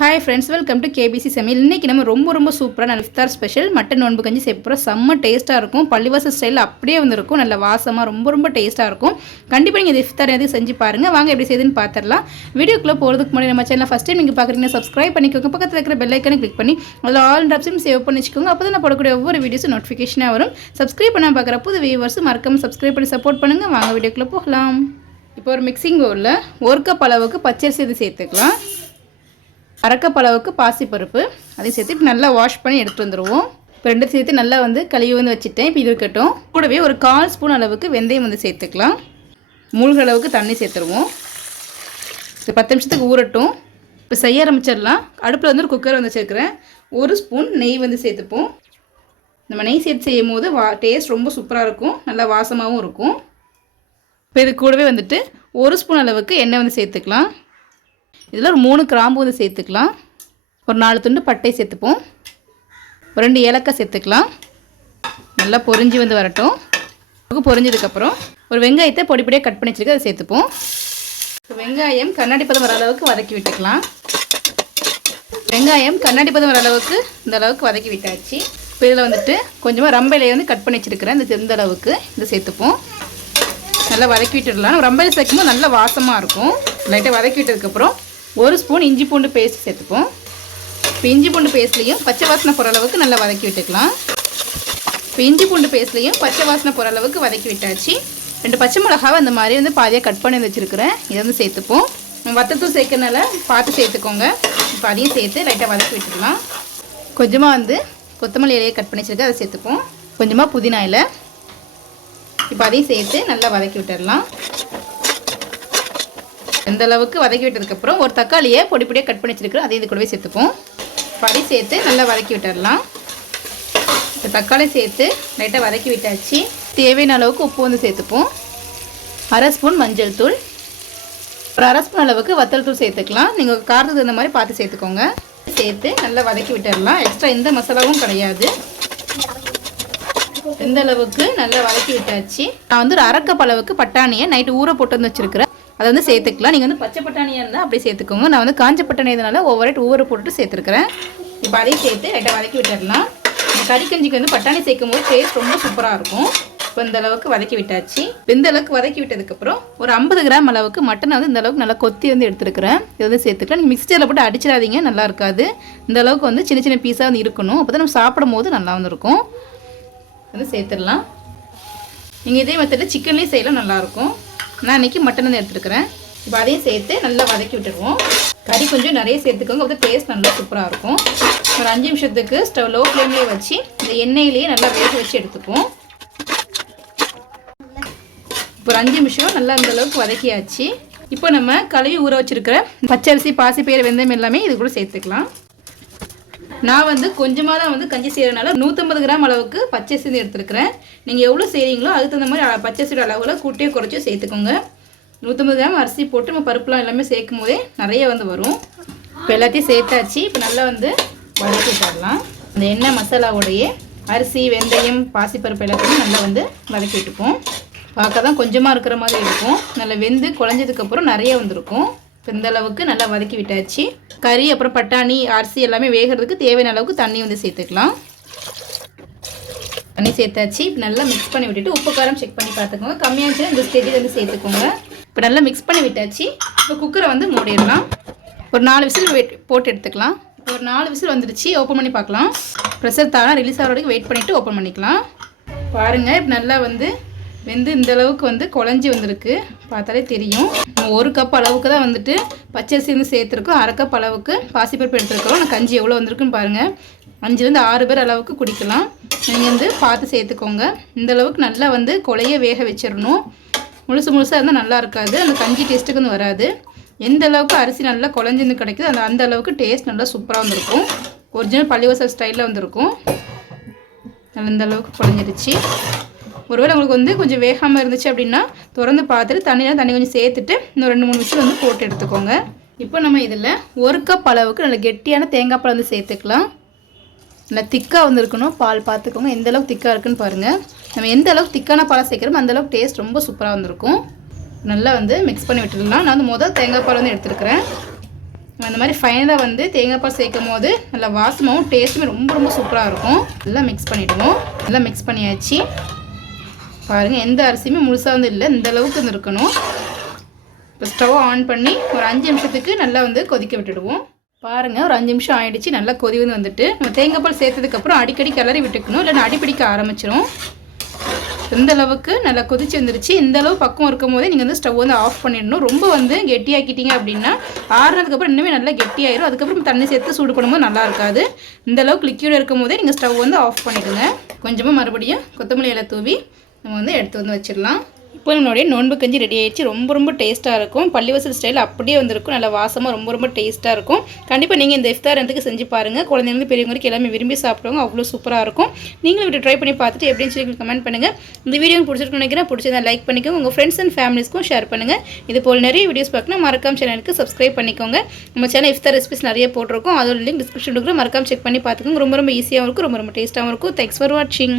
Hi friends welcome to KBC சமையல் இன்றைக்கி நம்ம ரொம்ப ரொம்ப சூப்பராக நல்ல இஃப்தார் ஸ்பெஷல் மட்டன் நோன்பு கஞ்சி செய்ய செம்ம டேஸ்ட்டாக இருக்கும். பள்ளிவாச ஸ்டைலில் அப்படியே வந்திருக்கும். நல்ல வாசமாக ரொம்ப ரொம்ப டேஸ்ட்டாக இருக்கும். கண்டிப்பாக நீங்கள் இது இஃப்தார் எதுவும் செஞ்சு பாருங்கள் வாங்க எப்படி செய்யுதுன்னு பார்த்துடலாம் வீடியோக்குள்ளே போகிறதுக்கு முன்னாடி நம்ம சேனல் ஃபஸ்ட் டைம் நீங்கள் பார்க்குறீங்கன்னா சப்ஸ்கிரைப் பண்ணிக்கோங்க. பக்கத்தில் இருக்கிற பெல் ஐக்கனை கிளிக் பண்ணி அதில் ஆல் ட்ராப்ஸையும் சேவ் பண்ணி வச்சுக்கோங்க. அப்போ தான் நான் போடக்கூடிய ஒவ்வொரு வீடியோஸும் நோட்டிஃபிகேஷனாக வரும். சப்ஸ்கிரைப் பண்ண பார்க்குற புது வியூவர்ஸும் மறக்காம சப்ஸ்கிரைப் பண்ணி சப்போர்ட் பண்ணுங்கள் வாங்க வீடியோக்குள்ளே போகலாம். இப்போ ஒரு மிக்சிங் பவுலில் ஒரு கப் அளவுக்கு பச்சரிசி இது சேர்த்துக்கலாம். அரைக்கப்பளவுக்கு பாசிப்பருப்பு. அதையும் சேர்த்து நல்லா வாஷ் பண்ணி எடுத்துகிட்டு வந்துடுவோம் இப்போ ரெண்டு சேர்த்து நல்லா வந்து கழுவி வந்து வச்சுட்டேன். இப்போ இது இருக்கட்டும். கூடவே ஒரு கால் ஸ்பூன் அளவுக்கு வெந்தயம் வந்து சேர்த்துக்கலாம். மூழ்கிற அளவுக்கு தண்ணி சேர்த்துருவோம். இது பத்து நிமிஷத்துக்கு ஊறட்டும். இப்போ செய்ய ஆரம்பிச்சிடலாம். அடுப்பில் வந்து ஒரு குக்கர் வந்து சேர்க்குறேன் ஒரு ஸ்பூன் நெய் வந்து சேர்த்துப்போம். நம்ம நெய் சேர்த்து செய்யும் போது வா டேஸ்ட் ரொம்ப சூப்பராக இருக்கும். நல்லா வாசமாகவும் இருக்கும். இப்போ இது கூடவே வந்துட்டு ஒரு ஸ்பூன் அளவுக்கு எண்ணெய் வந்து சேர்த்துக்கலாம். இதில் ஒரு மூணு கிராம்பு வந்து சேர்த்துக்கலாம். ஒரு நாலு துண்டு பட்டை சேர்த்துப்போம். ஒரு ரெண்டு ஏலக்காய் சேர்த்துக்கலாம். நல்லா பொரிஞ்சு வந்து வரட்டும். பொரிஞ்சதுக்கப்புறம் ஒரு வெங்காயத்தை பொடி பொடியாக கட் பண்ணி வச்சுருக்கு அதை சேர்த்துப்போம். வெங்காயம் கண்ணாடி பதம் வர அளவுக்கு வதக்கி விட்டுக்கலாம். வெங்காயம் கண்ணாடி பதம் வர அளவுக்கு இந்த அளவுக்கு வதக்கி விட்டாச்சு. இப்போ இதில் வந்துட்டு கொஞ்சமாக ரம்பையிலையை வந்து கட் பண்ணி வச்சுருக்கிறேன். இந்த இந்த அளவுக்கு இதை சேர்த்துப்போம். நல்லா வதக்கி விட்டுடலாம். ரம்பையில் சேர்க்கும்போது நல்லா வாசமாக இருக்கும். லைட்டாக வதக்கி விட்டதுக்கப்புறம் ஒரு ஸ்பூன் இஞ்சி பூண்டு பேஸ்ட் சேர்த்துப்போம். இப்போ இஞ்சி பூண்டு பேஸ்ட்லேயும் பச்சை வாசனை போகிற அளவுக்கு நல்லா வதக்கி விட்டுக்கலாம். இப்போ இஞ்சி பூண்டு பேஸ்ட்லேயும் பச்சை வாசனை போகிற அளவுக்கு வதக்கி விட்டாச்சு. ரெண்டு பச்சை மிளகாவை அந்த மாதிரி வந்து பாதியாக கட் பண்ணி வச்சுருக்கிறேன். இதை வந்து சேர்த்துப்போம். வத்தத்தூள் சேர்க்கறனால பார்த்து சேர்த்துக்கோங்க. இப்போ அதையும் சேர்த்து லைட்டாக வதக்கி விட்டுக்கலாம். கொஞ்சமாக வந்து கொத்தமல்லி இலையை கட் பண்ணி வச்சுருக்கேன். அதை சேர்த்துப்போம். கொஞ்சமாக புதினா இலை. இப்போ அதையும் சேர்த்து நல்லா வதக்கி விட்டுடலாம். இந்த அளவுக்கு வதக்கி விட்டதுக்கப்புறம் ஒரு தக்காளியை பொடி பொடியாக கட் பண்ணி வச்சுருக்கிறோம் அதை இது கூடவே சேர்த்துப்போம். படி சேர்த்து நல்லா வதக்கி விட்டுடலாம் இப்போ தக்காளி சேர்த்து லைட்டாக வதக்கி விட்டாச்சு. தேவையான அளவுக்கு உப்பு வந்து சேர்த்துப்போம். அரை ஸ்பூன் மஞ்சள் தூள். ஒரு அரை ஸ்பூன் அளவுக்கு வத்தல் தூள் சேர்த்துக்கலாம். நீங்கள் காரத்துக்கு இந்த மாதிரி பார்த்து சேர்த்துக்கோங்க. சேர்த்து நல்லா வதக்கி விட்டுடலாம் எக்ஸ்ட்ரா எந்த மசாலாவும் கிடையாது. இந்த அளவுக்கு நல்லா வதக்கி விட்டாச்சு. நான் வந்து ஒரு அரைக்கப்பளவுக்கு பட்டாணியை நைட்டு ஊற போட்டு வந்து வச்சுருக்கிறேன். அதை வந்து சேர்த்துக்கலாம். நீங்கள் வந்து பச்சை பட்டாணியாக இருந்தால் அப்படியே சேர்த்துக்கோங்க. நான் வந்து காஞ்ச பட்டாணி இதனால ஒவ்வொரு ரைட் ஊற போட்டு சேர்த்துருக்கிறேன். இப்போ அதையும் சேர்த்து லைட்டாக வதக்கி விட்டுடலாம் இந்த கறிக்கஞ்சிக்கு வந்து பட்டாணி சேர்க்கும் போது டேஸ்ட் ரொம்ப சூப்பராக இருக்கும். இப்போ இந்த அளவுக்கு வதக்கி விட்டாச்சு. இந்த அளவுக்கு வதக்கி விட்டதுக்கப்புறம் ஒரு ஐம்பது கிராம் அளவுக்கு மட்டனை வந்து இந்த அளவுக்கு நல்லா கொத்தி வந்து எடுத்துருக்கிறேன். இதை வந்து சேர்த்துக்கலாம். நீங்கள் மிக்சரில் போட்டு அடிச்சிடாதீங்க நல்லா இருக்காது. இந்த அளவுக்கு வந்து சின்ன சின்ன பீஸாக வந்து இருக்கணும். அப்போ தான் நம்ம சாப்பிடும் போது நல்லா வந்துருக்கும். வந்து சேர்த்துடலாம். நீங்கள் இதே மெத்தடில் சிக்கன்லேயும் செய்யலாம் நல்லாயிருக்கும் நான் இன்றைக்கி மட்டன் வந்து எடுத்துருக்கிறேன். இப்போ அதையும் சேர்த்து நல்லா வதக்கி விட்டுருவோம். கறி கொஞ்சம் நிறைய சேர்த்துக்கோங்க. அப்போ டேஸ்ட் நல்லா சூப்பராக இருக்கும். ஒரு அஞ்சு நிமிஷத்துக்கு ஸ்டவ் லோ ஃப்ளேம்லேயே வச்சு இந்த எண்ணெயிலேயே நல்லா வேக வச்சு எடுத்துப்போம் இப்போ ஒரு அஞ்சு நிமிஷம் நல்லா அந்த அளவுக்கு வதக்கியாச்சு. இப்போ நம்ம கழுவி ஊற வச்சுருக்கிற பச்சரிசி பாசிப்பயிறு வெந்தயம் எல்லாமே இது கூட சேர்த்துக்கலாம். நான் வந்து கொஞ்சமாக தான் வந்து கஞ்சி செய்கிறனால நூற்றம்பது கிராம் அளவுக்கு பச்சை பச்சரிசி எடுத்துருக்கிறேன். நீங்கள் எவ்வளோ செய்கிறீங்களோ அதுக்கு தகுந்த மாதிரி பச்சை சீடு அளவில் கூட்டியே குறைச்சி சேர்த்துக்கோங்க. நூற்றம்பது கிராம் அரிசி போட்டு நம்ம பருப்புலாம் எல்லாமே சேர்க்கும் போதே நிறைய வந்து வரும். இப்போ எல்லாத்தையும் சேர்த்தாச்சு. இப்போ நல்லா வந்து வதக்கி தரலாம் அந்த எண்ணெய் மசாலாவோடையே அரிசி வெந்தயம் பாசிப்பருப்பு எல்லாத்தையும் நல்லா வந்து வதக்கி விட்டுப்போம். பார்க்க தான் கொஞ்சமாக இருக்கிற மாதிரி இருக்கும். நல்லா வெந்து குழஞ்சதுக்கப்புறம் நிறைய வந்திருக்கும். இப்போ இந்த அளவுக்கு நல்லா வதக்கி விட்டாச்சு. கறி அப்புறம் பட்டாணி அரிசி எல்லாமே வேகிறதுக்கு தேவையான அளவுக்கு தண்ணி வந்து சேர்த்துக்கலாம். தண்ணி சேர்த்தாச்சு. இப்போ நல்லா மிக்ஸ் பண்ணி விட்டுட்டு உப்பு காரம் செக் பண்ணி பார்த்துக்கோங்க. கம்மியாக இந்த ஸ்டேஜில் வந்து சேர்த்துக்கோங்க. இப்போ நல்லா மிக்ஸ் பண்ணி விட்டாச்சு. இப்போ குக்கரை வந்து மூடிடலாம். ஒரு நாலு விசில் வெயிட் போட்டு எடுத்துக்கலாம். ஒரு நாலு விசில் வந்துடுச்சு ஓப்பன் பண்ணி பார்க்கலாம். ப்ரெஷர் தானா ரிலீஸ் ஆகிற வரைக்கும் வெயிட் பண்ணிவிட்டு ஓப்பன் பண்ணிக்கலாம். பாருங்கள் இப்போ நல்லா வந்து வெந்து இந்த அளவுக்கு வந்து குழஞ்சி வந்திருக்கு. பார்த்தாலே தெரியும். ஒரு கப் அளவுக்கு தான் வந்துட்டு பச்சரிசி வந்து சேர்த்துருக்கோம். அரை கப் அளவுக்கு பாசிப்பருப்பு எடுத்துருக்கிறோம். நான் கஞ்சி எவ்வளோ வந்திருக்குன்னு பாருங்கள் அஞ்சுலேருந்து ஆறு பேர் அளவுக்கு குடிக்கலாம். நீங்கள் வந்து பார்த்து சேர்த்துக்கோங்க. இந்த அளவுக்கு நல்லா வந்து கொலைய வேக வச்சிடணும். முழுசு முழுசாக இருந்தால் நல்லா இருக்காது. அந்த கஞ்சி டேஸ்ட்டுக்கு வந்து வராது. எந்த அளவுக்கு அரிசி நல்லா குழஞ்சிருந்து கிடைக்குது அந்த அந்த அளவுக்கு டேஸ்ட் நல்லா சூப்பராக வந்திருக்கும். ஒரிஜினல் பள்ளிவாசல் ஸ்டைலில் வந்திருக்கும். நல்லா இந்த அளவுக்கு குழஞ்சிருச்சு. ஒருவேளை உங்களுக்கு வந்து கொஞ்சம் வேகாமல் இருந்துச்சு அப்படின்னா திறந்து பார்த்துட்டு தண்ணியில் தண்ணி கொஞ்சம் சேர்த்துட்டு இன்னும் ரெண்டு மூணு விஷயம் வந்து போட்டு எடுத்துக்கோங்க. இப்போ நம்ம இதில் ஒரு கப் அளவுக்கு நல்ல கெட்டியான தேங்காய் பழம் வந்து சேர்த்துக்கலாம். நல்லா திக்காக வந்து இருக்கணும் பால் பார்த்துக்கோங்க. எந்த அளவுக்கு திக்காக இருக்குன்னு பாருங்கள் நம்ம எந்த அளவுக்கு திக்கான பாலை சேர்க்குறோமோ அந்த அளவுக்கு டேஸ்ட் ரொம்ப சூப்பராக வந்திருக்கும். நல்லா வந்து மிக்ஸ் பண்ணி விட்டுடலாம். நான் வந்து முதல் தேங்காய் பால் வந்து எடுத்துருக்கிறேன். அந்த மாதிரி ஃபைனலாக வந்து தேங்காய் பால் சேர்க்கும் போது நல்லா வாசமாகவும் டேஸ்ட்டுமே ரொம்ப ரொம்ப சூப்பராக இருக்கும். நல்லா மிக்ஸ் பண்ணிவிடுவோம் நல்லா மிக்ஸ் பண்ணியாச்சு. பாருங்கள் எந்த அரிசியுமே முழுசாக வந்து இல்லை இந்த அளவுக்கு வந்து இருக்கணும். இப்போ ஸ்டவ் ஆன் பண்ணி ஒரு அஞ்சு நிமிஷத்துக்கு நல்லா வந்து கொதிக்க விட்டுடுவோம். பாருங்கள் ஒரு அஞ்சு நிமிஷம் ஆகிடுச்சு நல்லா கொதி வந்து வந்துட்டு. நம்ம தேங்காய் பால் சேர்த்ததுக்கப்புறம் அடிக்கடி கிளறி விட்டுக்கணும் இல்லைன்னா அடிப்பிடிக்க ஆரம்பிச்சிரும். இந்த அளவுக்கு நல்லா கொதிச்சு வந்துருச்சு. இந்த அளவு பக்கம் இருக்கும் போதே நீங்கள் வந்து ஸ்டவ் வந்து ஆஃப் பண்ணிடணும். ரொம்ப வந்து கெட்டியாக்கிட்டீங்க அப்படின்னா ஆறுனதுக்கப்புறம் இன்னுமே நல்லா கெட்டியாயிரும். அதுக்கப்புறம் தண்ணி சேர்த்து சூடு பண்ணும்போது நல்லா இருக்காது. இந்த அளவுக்கு லிக்யூட் இருக்கும் போதே நீங்கள் ஸ்டவ் வந்து ஆஃப் பண்ணிவிடுங்க கொஞ்சமாக மறுபடியும் கொத்தமல்லி இலை தூவி நம்ம வந்து எடுத்து வந்து வச்சிடலாம். இப்போ நம்மளுடைய நோன்பு கஞ்சி ரெடி ஆயிடுச்சு. ரொம்ப ரொம்ப டேஸ்ட்டாக இருக்கும். பள்ளிவாசல் ஸ்டைல் அப்படியே வந்திருக்கும். நல்லா வாசமாக ரொம்ப ரொம்ப டேஸ்ட்டாக இருக்கும். கண்டிப்பாக நீங்கள் இந்த இஃப்தார் இடத்துக்கு செஞ்சு பாருங்கள் குழந்தைங்களுக்கு பெரியவங்களுக்கு எல்லாமே விரும்பி சாப்பிடுவாங்க. அவ்வளோ சூப்பராக இருக்கும். நீங்களும் இப்படி ட்ரை பண்ணி பார்த்துட்டு எப்படின்னு சொல்லி கமெண்ட் பண்ணுங்கள் இந்த வீடியோ பிடிச்சிருக்குன்னு நினைக்கிறேன். பிடிச்சதை லைக் பண்ணிக்கோங்க. உங்கள் ஃப்ரெண்ட்ஸ் அண்ட் ஃபேமிலிஸ்க்கும் ஷேர் பண்ணுங்கள் இது போல் நிறைய வீடியோஸ் பார்க்கணும் மறக்காம சேனலுக்கு சப்ஸ்கிரைப் பண்ணிக்கோங்க. நம்ம சேனல் இஃப்தார் ரெசிபிஸ் நிறைய போட்டிருக்கோம். அதோட லிங்க் டிஸ்கிரிப்ஷன் கொடுக்குறோம். மறக்காம செக் பண்ணி பார்த்துக்கோங்க. ரொம்ப ரொம்ப ஈஸியாகவும் இருக்கும். ரொம்ப ரொம்ப டேஸ்ட்டாகவும் இருக்கும். தேங்க்ஸ் ஃபார் வாட்சிங்